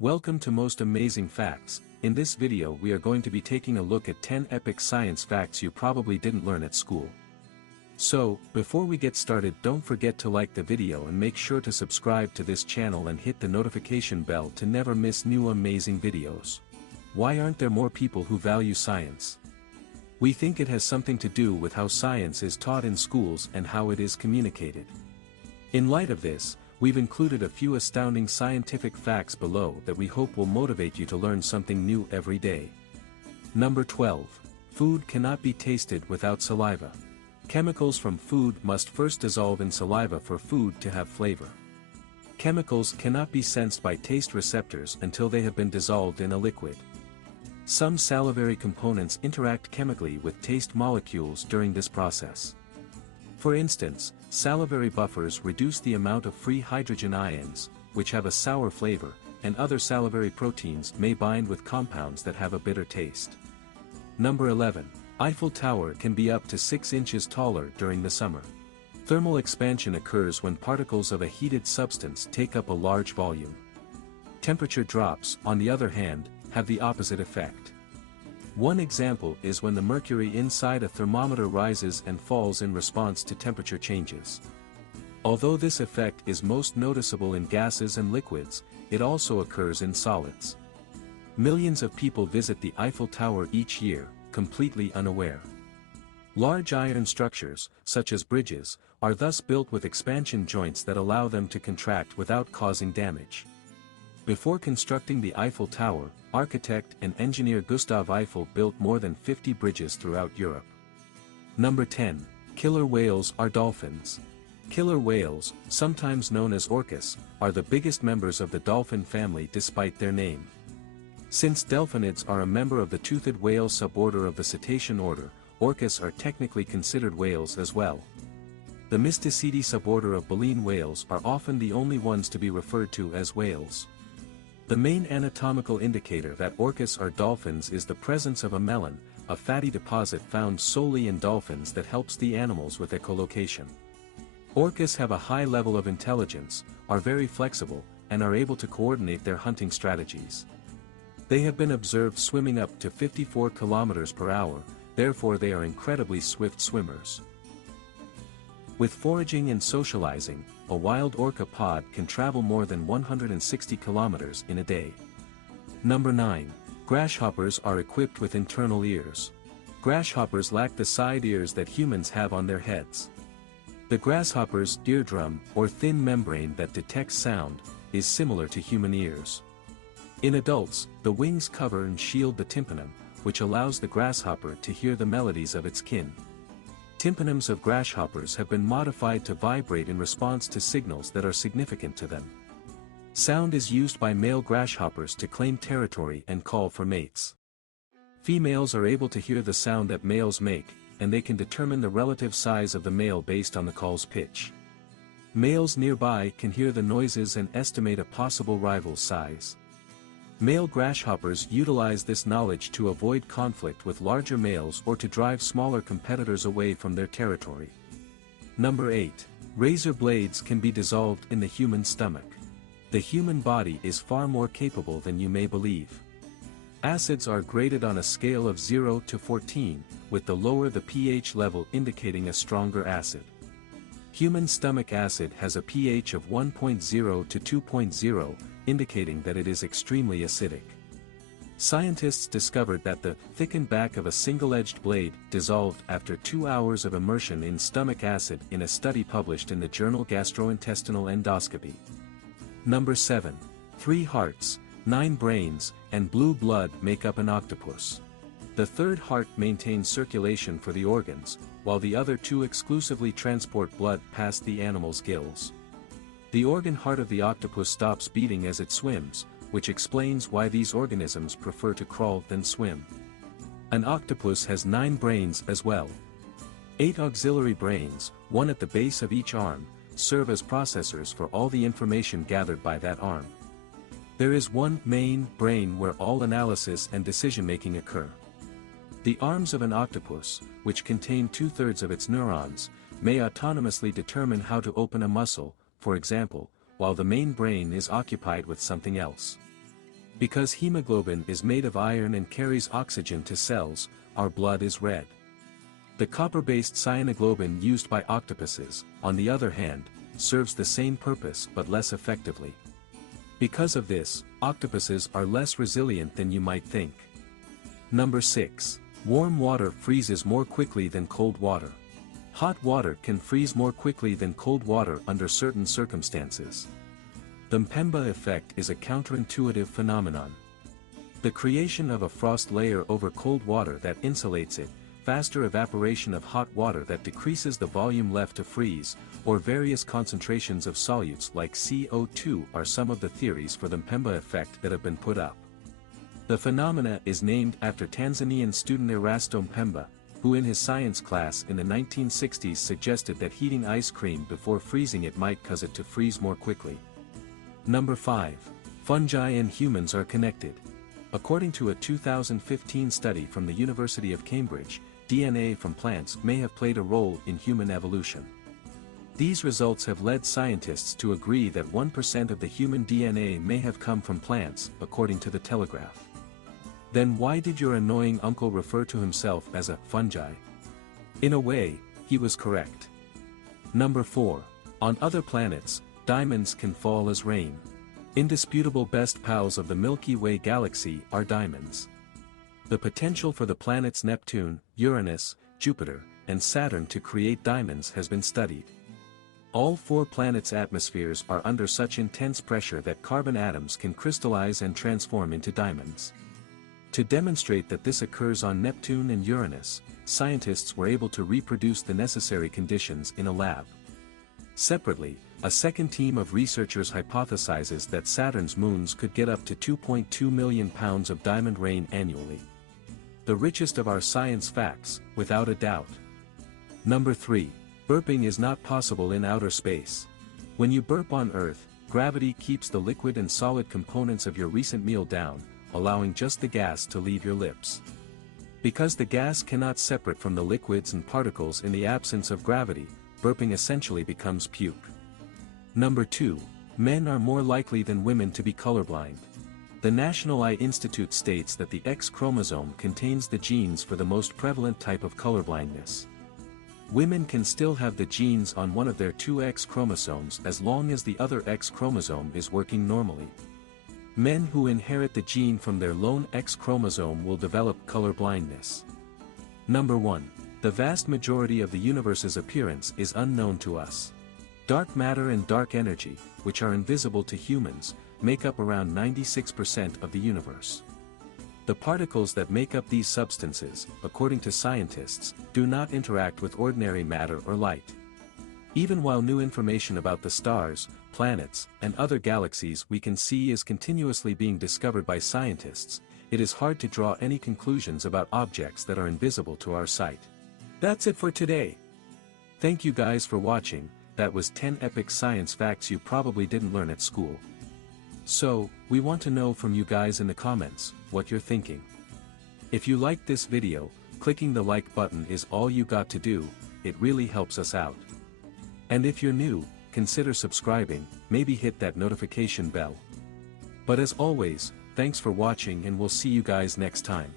Welcome to Most Amazing Facts. In this video we are going to be taking a look at 10 epic science facts you probably didn't learn at school. So, before we get started, don't forget to like the video and make sure to subscribe to this channel and hit the notification bell to never miss new amazing videos. Why aren't there more people who value science? We think it has something to do with how science is taught in schools and how it is communicated. In light of this, we've included a few astounding scientific facts below that we hope will motivate you to learn something new every day. Number 12. Food cannot be tasted without saliva. Chemicals from food must first dissolve in saliva for food to have flavor. Chemicals cannot be sensed by taste receptors until they have been dissolved in a liquid. Some salivary components interact chemically with taste molecules during this process. For instance, salivary buffers reduce the amount of free hydrogen ions, which have a sour flavor, and other salivary proteins may bind with compounds that have a bitter taste. Number 11. Eiffel Tower can be up to 6 inches taller during the summer. Thermal expansion occurs when particles of a heated substance take up a large volume. Temperature drops, on the other hand, have the opposite effect. One example is when the mercury inside a thermometer rises and falls in response to temperature changes. Although this effect is most noticeable in gases and liquids, it also occurs in solids. Millions of people visit the Eiffel Tower each year, completely unaware. Large iron structures, such as bridges, are thus built with expansion joints that allow them to contract without causing damage. Before constructing the Eiffel Tower, architect and engineer Gustav Eiffel built more than 50 bridges throughout Europe. Number 10. Killer whales are dolphins. Killer whales, sometimes known as orcas, are the biggest members of the dolphin family despite their name. Since delphinids are a member of the toothed whale suborder of the cetacean order, orcas are technically considered whales as well. The Mysticidae suborder of baleen whales are often the only ones to be referred to as whales. The main anatomical indicator that orcas are dolphins is the presence of a melon, a fatty deposit found solely in dolphins that helps the animals with echolocation. Orcas have a high level of intelligence, are very flexible, and are able to coordinate their hunting strategies. They have been observed swimming up to 54 kilometers per hour, therefore they are incredibly swift swimmers. With foraging and socializing, a wild orca pod can travel more than 160 kilometers in a day. Number 9. Grasshoppers are equipped with internal ears. Grasshoppers lack the side ears that humans have on their heads. The grasshopper's eardrum, or thin membrane that detects sound, is similar to human ears. In adults, the wings cover and shield the tympanum, which allows the grasshopper to hear the melodies of its kin. Tympanums of grasshoppers have been modified to vibrate in response to signals that are significant to them. Sound is used by male grasshoppers to claim territory and call for mates. Females are able to hear the sound that males make, and they can determine the relative size of the male based on the call's pitch. Males nearby can hear the noises and estimate a possible rival's size. Male grasshoppers utilize this knowledge to avoid conflict with larger males or to drive smaller competitors away from their territory. Number 8. Razor blades can be dissolved in the human stomach. The human body is far more capable than you may believe. Acids are graded on a scale of 0 to 14, with the lower the pH level indicating a stronger acid. Human stomach acid has a pH of 1.0 to 2.0, indicating that it is extremely acidic. Scientists discovered that the thickened back of a single-edged blade dissolved after 2 hours of immersion in stomach acid in a study published in the journal Gastrointestinal Endoscopy. Number 7. 3 hearts, 9 brains, and blue blood make up an octopus. The third heart maintains circulation for the organs, while the other 2 exclusively transport blood past the animal's gills. The organ heart of the octopus stops beating as it swims, which explains why these organisms prefer to crawl than swim. An octopus has 9 brains as well. 8 auxiliary brains, 1 at the base of each arm, serve as processors for all the information gathered by that arm. There is one main brain where all analysis and decision-making occur. The arms of an octopus, which contain 2/3 of its neurons, may autonomously determine how to open a muscle, for example, while the main brain is occupied with something else. Because hemoglobin is made of iron and carries oxygen to cells, our blood is red. The copper-based cyanoglobin used by octopuses, on the other hand, serves the same purpose but less effectively. Because of this, octopuses are less resilient than you might think. Number 6. Warm water freezes more quickly than cold water. Hot water can freeze more quickly than cold water under certain circumstances. The Mpemba effect is a counterintuitive phenomenon. The creation of a frost layer over cold water that insulates it, faster evaporation of hot water that decreases the volume left to freeze, or various concentrations of solutes like CO2 are some of the theories for the Mpemba effect that have been put up. The phenomena is named after Tanzanian student Erasto Mpemba, who in his science class in the 1960s suggested that heating ice cream before freezing it might cause it to freeze more quickly. Number 5. Fungi and humans are connected. According to a 2015 study from the University of Cambridge, DNA from plants may have played a role in human evolution. These results have led scientists to agree that 1% of the human DNA may have come from plants, according to the Telegraph. Then why did your annoying uncle refer to himself as a fungi? In a way, he was correct. Number 4. On other planets, diamonds can fall as rain. Indisputable best pals of the Milky Way galaxy are diamonds. The potential for the planets Neptune, Uranus, Jupiter, and Saturn to create diamonds has been studied. All 4 planets' atmospheres are under such intense pressure that carbon atoms can crystallize and transform into diamonds. To demonstrate that this occurs on Neptune and Uranus, scientists were able to reproduce the necessary conditions in a lab. Separately, a second team of researchers hypothesizes that Saturn's moons could get up to 2.2 million pounds of diamond rain annually. The richest of our science facts, without a doubt. Number 3. Burping is not possible in outer space. When you burp on Earth, gravity keeps the liquid and solid components of your recent meal down, allowing just the gas to leave your lips. Because the gas cannot separate from the liquids and particles in the absence of gravity, burping essentially becomes puke. Number 2. Men are more likely than women to be colorblind. The National Eye Institute states that the X chromosome contains the genes for the most prevalent type of colorblindness. Women can still have the genes on one of their 2 X chromosomes as long as the other X chromosome is working normally. Men who inherit the gene from their lone X chromosome will develop colorblindness. Number 1. The vast majority of the universe's appearance is unknown to us. Dark matter and dark energy, which are invisible to humans, make up around 96% of the universe. The particles that make up these substances, according to scientists, do not interact with ordinary matter or light. Even while new information about the stars, planets, and other galaxies we can see is continuously being discovered by scientists, it is hard to draw any conclusions about objects that are invisible to our sight. That's it for today. Thank you guys for watching. That was 10 epic science facts you probably didn't learn at school. So, we want to know from you guys in the comments, what you're thinking. If you liked this video, clicking the like button is all you got to do, it really helps us out. And if you're new, consider subscribing, maybe hit that notification bell. But as always, thanks for watching and we'll see you guys next time.